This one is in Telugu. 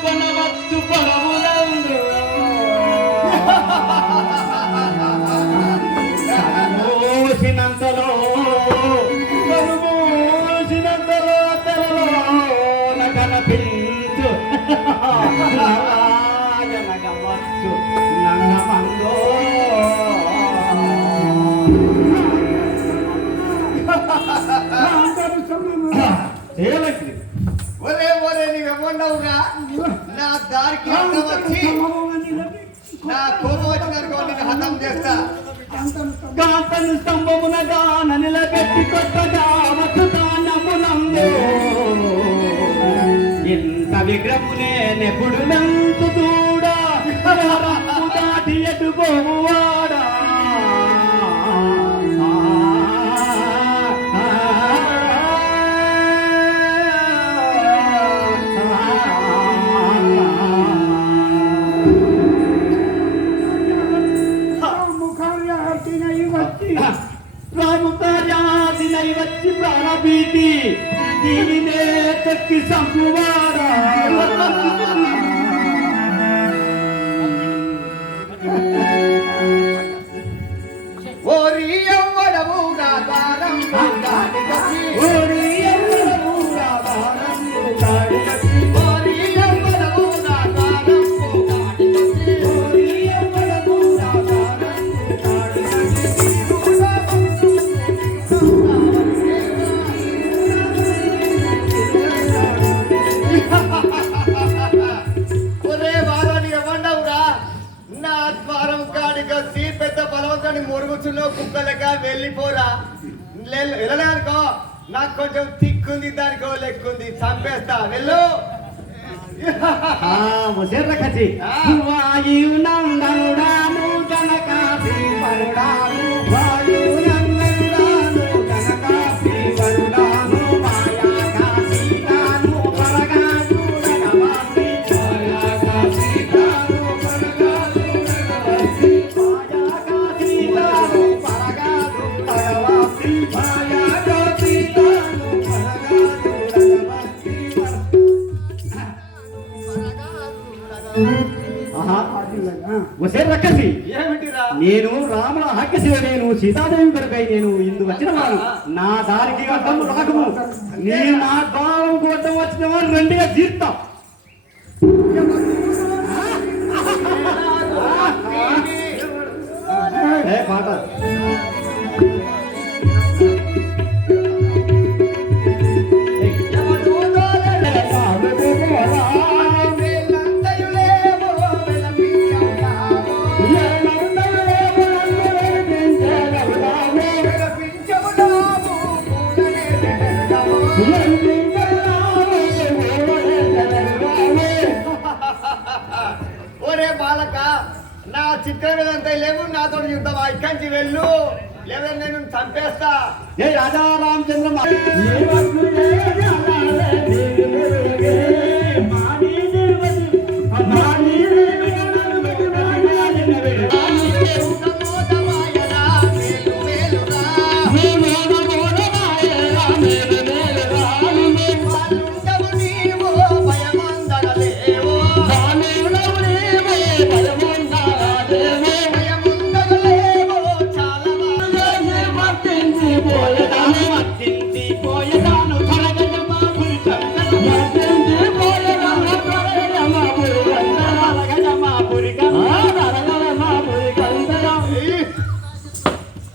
కొనవచ్చు పరమునందు మోసినంతలో మోసినంతలో తెలలో కనిపించు నగవచ్చు నంగమంగో ఒరే ఒరే నీవెవ్వండవుగా నా దారికి అడ్డం వచ్చి నా కోపం వచ్చిందనుకో నేను హతం చేస్తా. కాంతను స్తంభమునగా నిలబెట్టి కొట్టగా వసుతానమునందు ఇంత విగ్రహమునే నెప్పుడు నంతు దూడా దాటి ఎటుపోవాడా రాముతాయాదినై వచ్చి ప్రాణభీతి దీనినే తక్కి సంపువాడా ఓరి ఎవ్వడవు నా ద్వారం దాటి వచ్చి ఓరి ఎవ్వడవు నా ద్వారం దాటి వచ్చి ఓరి ఎవ్వడవు నా ద్వారం దాటి వచ్చి ఓరి ఎవ్వడవు నా ద్వారం దాటి వచ్చి ఒరే వారాన్ని ఇవ్వండవురా నా ద్వారం కాడికొచ్చి పెద్ద బలవంతాన్ని మురుగుచున్నావు కుక్కలక వెళ్ళిపోరా. వెళ్ళలే అనుకో నాకు కొంచెం తిక్కుంది దానికో లెక్కుంది చంపేస్తా వెళ్ళు. ముసెర్ర కచి వాయు నందనుడాను కనక శ్రీవరుడాను వాయు నందనుడాను కనక శ్రీవరుడాను మాయా కాశీతాను పరగాను నగవాసి మాయా కాశీతాను పరగాను నగవాసి మాయా కాశీతాను పరగాను నగవాసి మాయా కాశీతాను పరగాను నగవాసి. రక్కసి ఏమిటిరా నేను రాముల హక్కశివ నేను సీతాదేవి కొరకై నేను ఇందు వచ్చిన వాడు నా దారికి అడ్డం రాకము నేను నా ద్వారంకు అడ్డం వచ్చిన వాడు రెండుగా తీర్తాం. పాట ఒరే బాలక నా చిత్రవేదంతా లేవు నాతో యుద్ధం ఇక్కడి వెళ్ళు లేదా నేను చంపేస్తా. ఏ రాజా రామచంద్ర